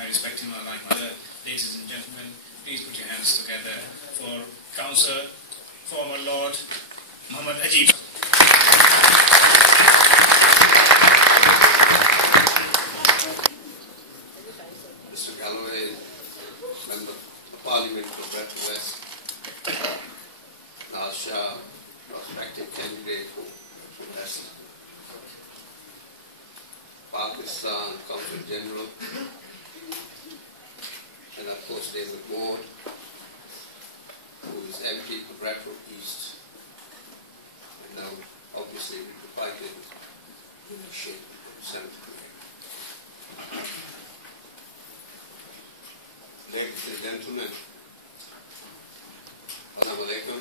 I respect him like mother. Ladies and gentlemen, please put your hands together for Councillor, former Lord Muhammad Ajib. Shah, prospective candidate for West Pakistan Consul General, and of course David Ward, who is MP for Bradford East, and now obviously we provided leadership in Senate. Ladies and gentlemen, Assalamu alaikum.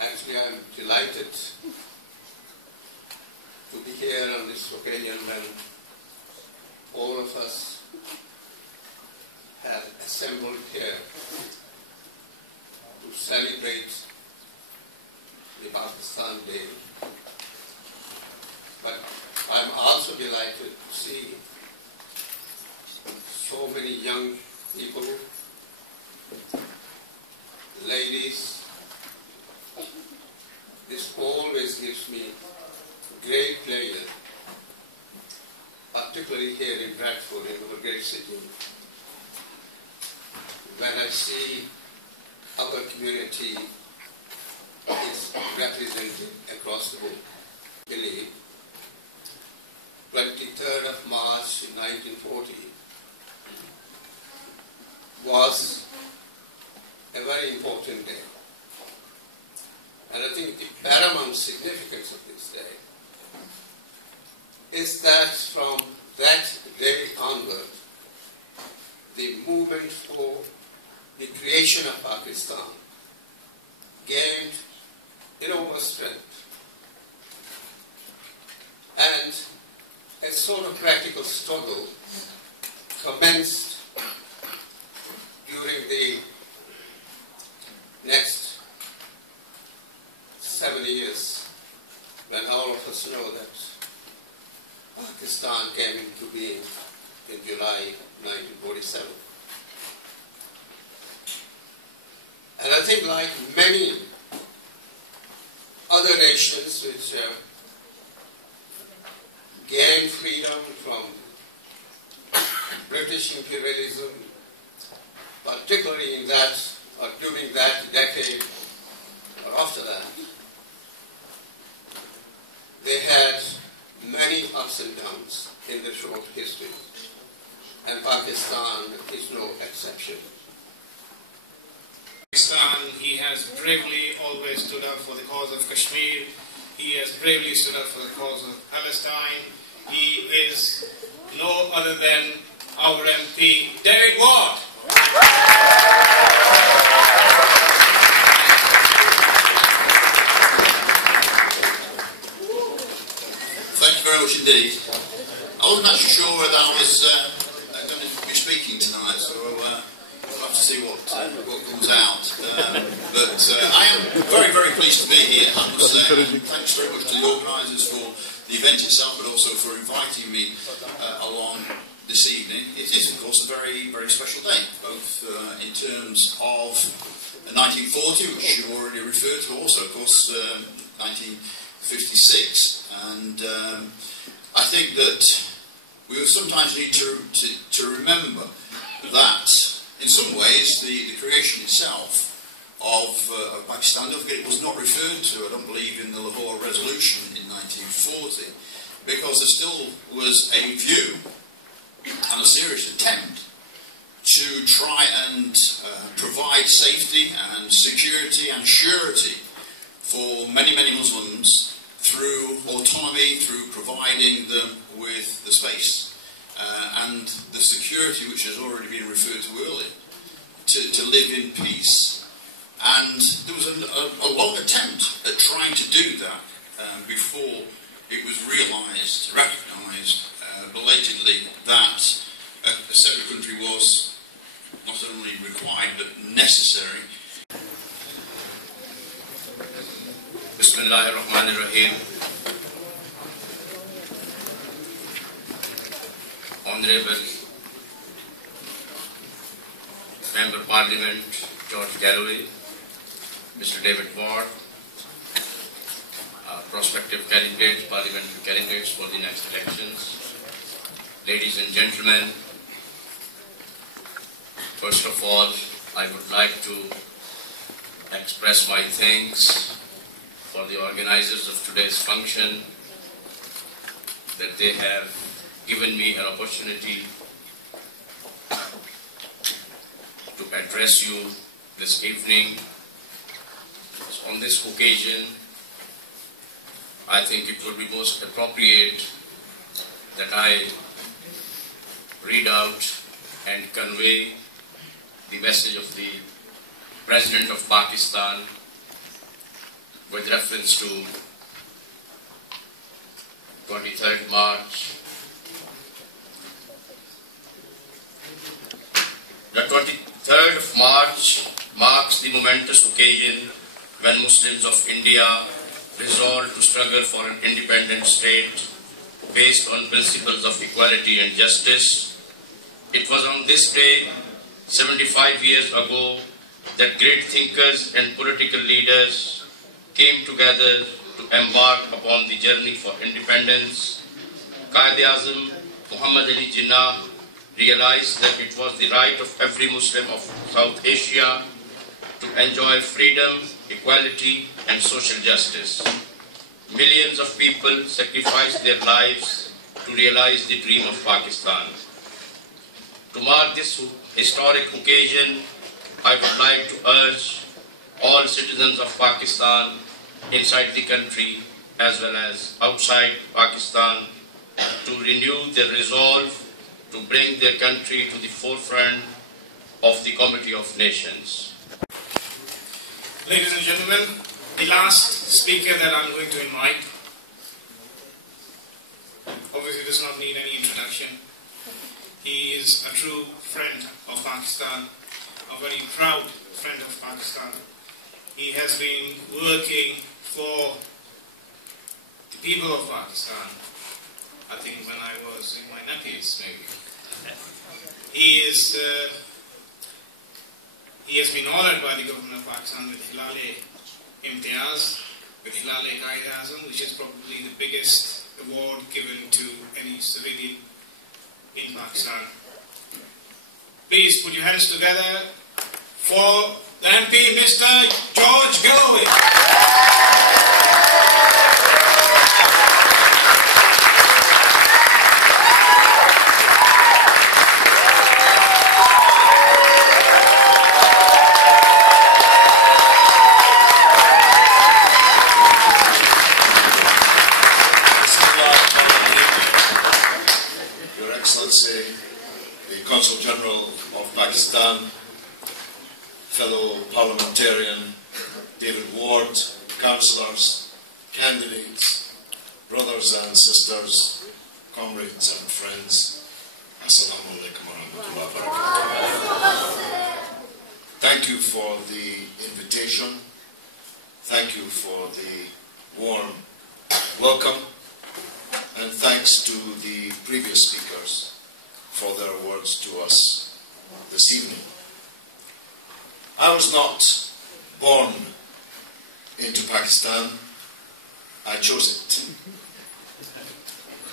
Actually, I'm delighted to be here on this occasion when all of us have assembled here to celebrate the Pakistan Day. But I'm also delighted to see so many young people, ladies. This always gives me great pleasure, particularly here in Bradford, in our great city, when I see our community is represented across the board. 23rd of March 1940 was a very important day. And I think the paramount significance of this day is that from that day onward, the movement for the creation of Pakistan gained enormous strength. And a sort of practical struggle commenced during the next 7 years, when all of us know that Pakistan came into being in July 1947. And I think, like many other nations which gained freedom from British imperialism, particularly in that or during that decade or after that, they had many ups and downs in their short history, and Pakistan is no exception. Pakistan, he has bravely always stood up for the cause of Kashmir. He has bravely stood up for the cause of Palestine. He is no other than our MP, David Ward. Thank you very much indeed. I wasn't actually sure whether I was going to be speaking tonight, so we'll have to see what comes out. But I am very, very pleased to be here, I must say. Thanks very much to the organisers for the event itself, but also for inviting me along this evening. It is, of course, a very, very special day, both in terms of 1940, which you already referred to, also, of course, 1956. And I think that we will sometimes need to remember that, in some ways, the creation itself of Pakistan, don't forget, it was not referred to, I don't believe, in the Lahore Resolution in 1940, because there still was a view and a serious attempt to try and provide safety and security and surety for many, many Muslims through autonomy, through providing them with the space and the security which has already been referred to earlier, to live in peace. And there was a long attempt at trying to do that before it was realised, recognised belatedly that a separate country was not only required but necessary. Bismillahirrahmanirrahim. Honourable Member Parliament George Galloway, Mr. David Ward, prospective candidates, parliamentary candidates for the next elections, ladies and gentlemen, first of all, I would like to express my thanks for the organizers of today's function, that they have given me an opportunity to address you this evening. On this occasion, I think it would be most appropriate that I read out and convey the message of the President of Pakistan with reference to 23rd March. The 23rd of March marks the momentous occasion when Muslims of India resolved to struggle for an independent state based on principles of equality and justice. It was on this day, 75 years ago, that great thinkers and political leaders came together to embark upon the journey for independence. Qaid-e-Azam Muhammad Ali Jinnah realized that it was the right of every Muslim of South Asia to enjoy freedom, equality, and social justice. Millions of people sacrificed their lives to realize the dream of Pakistan. To mark this historic occasion, I would like to urge all citizens of Pakistan inside the country as well as outside Pakistan to renew their resolve to bring their country to the forefront of the Committee of Nations. Ladies and gentlemen, the last speaker that I'm going to invite obviously does not need any introduction. He is a true friend of Pakistan, a very proud friend of Pakistan. He has been working for the people of Pakistan, I think when I was in my nappies maybe. He has been honored by the government of Pakistan with Hilal-e-Imtiaz, with Hilal-e-Qaid-e-Azam, which is probably the biggest award given to any civilian in Pakistan. Please put your hands together for the MP, Mr. George Galloway. Consul General of Pakistan, fellow parliamentarian David Ward, councillors, candidates, brothers and sisters, comrades and friends, Assalamu alaikum wa rahmatullahi wa barakatuh. Thank you for the invitation. Thank you for the warm welcome. And thanks to the previous speakers for their words to us this evening. I was not born into Pakistan, I chose it.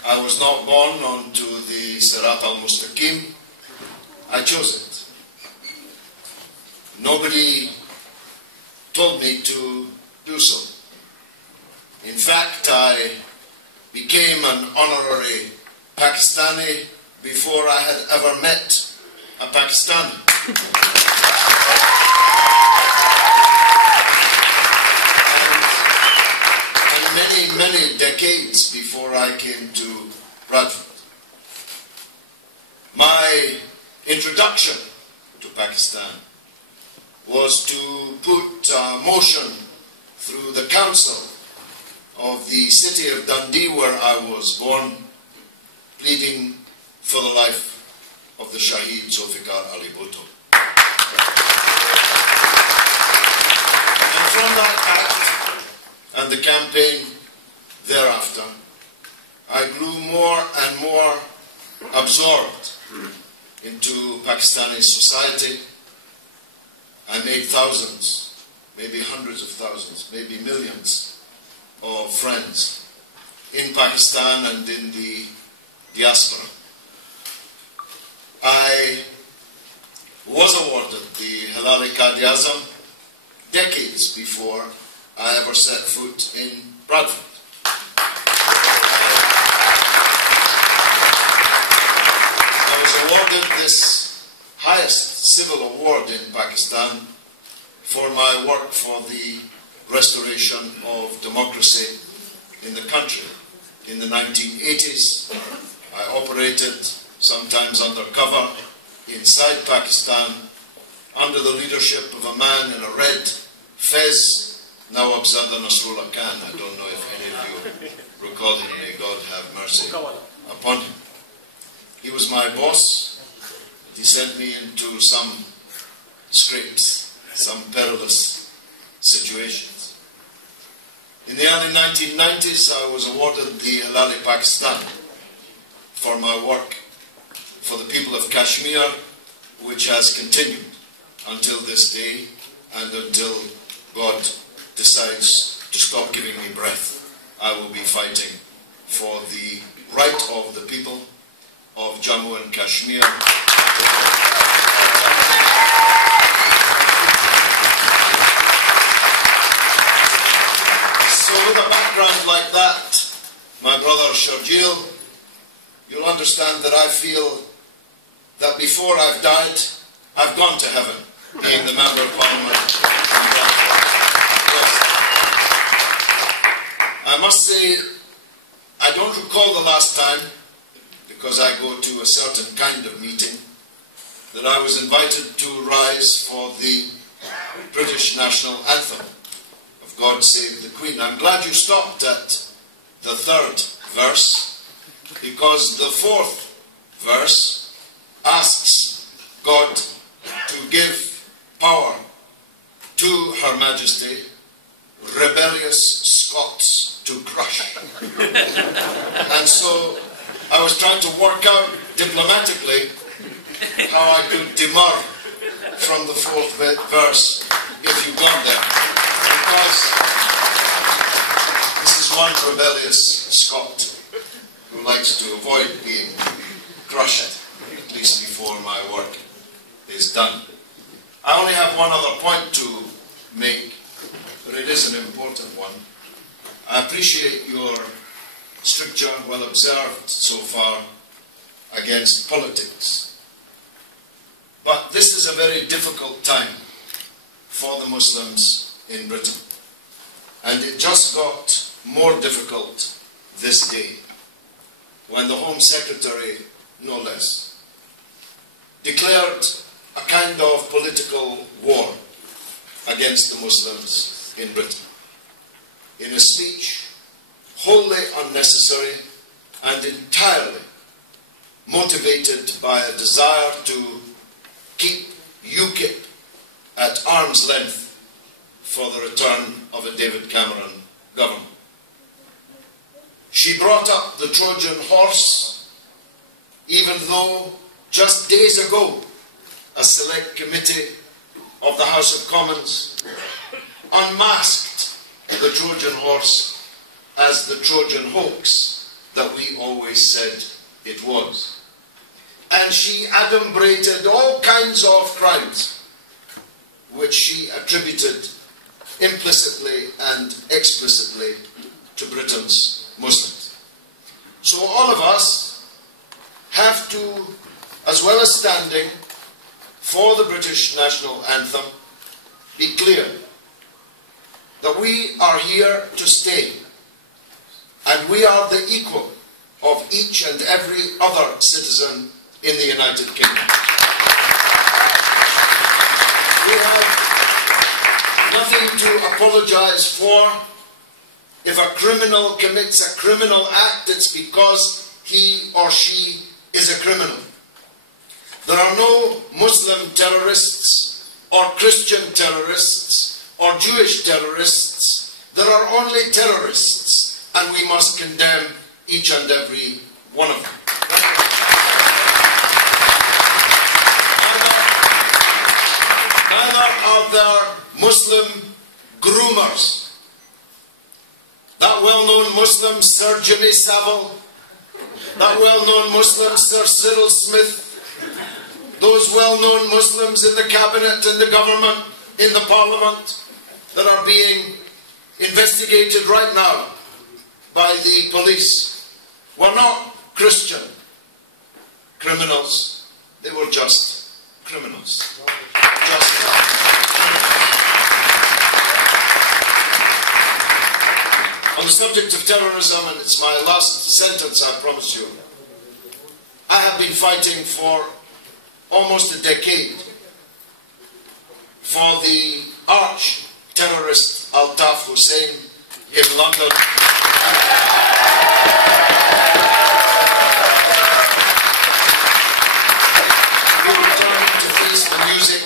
I was not born onto the Sirat al-Mustaqim, I chose it. Nobody told me to do so. In fact, I became an honorary Pakistani before I had ever met a Pakistani. And many decades before I came to Bradford. My introduction to Pakistan was to put a motion through the council of the city of Dundee, where I was born, pleading for the life of the Shaheed Zulfikar Ali Bhutto. And from that act and the campaign thereafter, I grew more and more absorbed into Pakistani society. I made thousands, maybe hundreds of thousands, maybe millions of friends in Pakistan and in the diaspora. I was awarded the Halal Qadi-Azam decades before I ever set foot in Bradford. I was awarded this highest civil award in Pakistan for my work for the restoration of democracy in the country. In the 1980s, I operated, sometimes undercover, inside Pakistan under the leadership of a man in a red fez, Nawab Zada Nasrullah Khan. I don't know if any of you recall him. May God have mercy upon him. He was my boss. He sent me into some scrapes, some perilous situations. In the early 1990s, I was awarded the Halal Pakistan for my work for the people of Kashmir, which has continued until this day and until God decides to stop giving me breath. I will be fighting for the right of the people of Jammu and Kashmir. So with a background like that, my brother Sharjeel, you'll understand that I feel that before I've died, I've gone to heaven, being the Member of Parliament. Yes. I must say, I don't recall the last time, because I go to a certain kind of meeting, that I was invited to rise for the British national anthem of God Save the Queen. I'm glad you stopped at the third verse, because the fourth verse asks God to give power to Her Majesty, rebellious Scots to crush. And so I was trying to work out diplomatically how I could demur from the fourth verse if you got there. Because this is one rebellious Scot who likes to avoid being crushed, at least before my work is done. I only have one other point to make, but it is an important one. I appreciate your stricture, well observed so far, against politics. But this is a very difficult time for the Muslims in Britain. And it just got more difficult this day, when the Home Secretary, no less, declared a kind of political war against the Muslims in Britain, in a speech wholly unnecessary and entirely motivated by a desire to keep UKIP at arm's length for the return of a David Cameron government. She brought up the Trojan horse, even though just days ago a select committee of the House of Commons unmasked the Trojan horse as the Trojan hoax that we always said it was. And she adumbrated all kinds of crimes which she attributed implicitly and explicitly to Britain's Muslims. So all of us have to, as well as standing for the British national anthem, be clear that we are here to stay, and we are the equal of each and every other citizen in the United Kingdom. We have nothing to apologize for. If a criminal commits a criminal act, it's because he or she is a criminal. There are no Muslim terrorists or Christian terrorists or Jewish terrorists. There are only terrorists, and we must condemn each and every one of them. Neither are there Muslim groomers. That well-known Muslim Sir Jimmy Savile, that well-known Muslim Sir Cyril Smith, those well-known Muslims in the cabinet, in the government, in the parliament, that are being investigated right now by the police were not Christian criminals, they were just criminals. On the subject of terrorism, and it's my last sentence, I promise you, I have been fighting for almost a decade for the arch-terrorist Altaf Hussein in London. He returned to face the music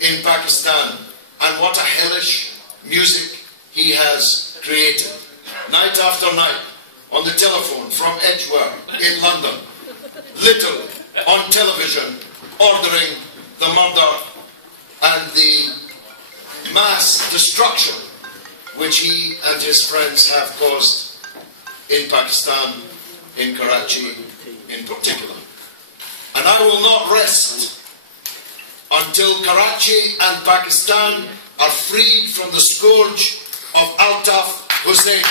in Pakistan, and what a hellish music he has created. Night after night, on the telephone from Edgware in London, literally on television, ordering the murder and the mass destruction which he and his friends have caused in Pakistan, in Karachi in particular. And I will not rest until Karachi and Pakistan are freed from the scourge of Altaf Hussein.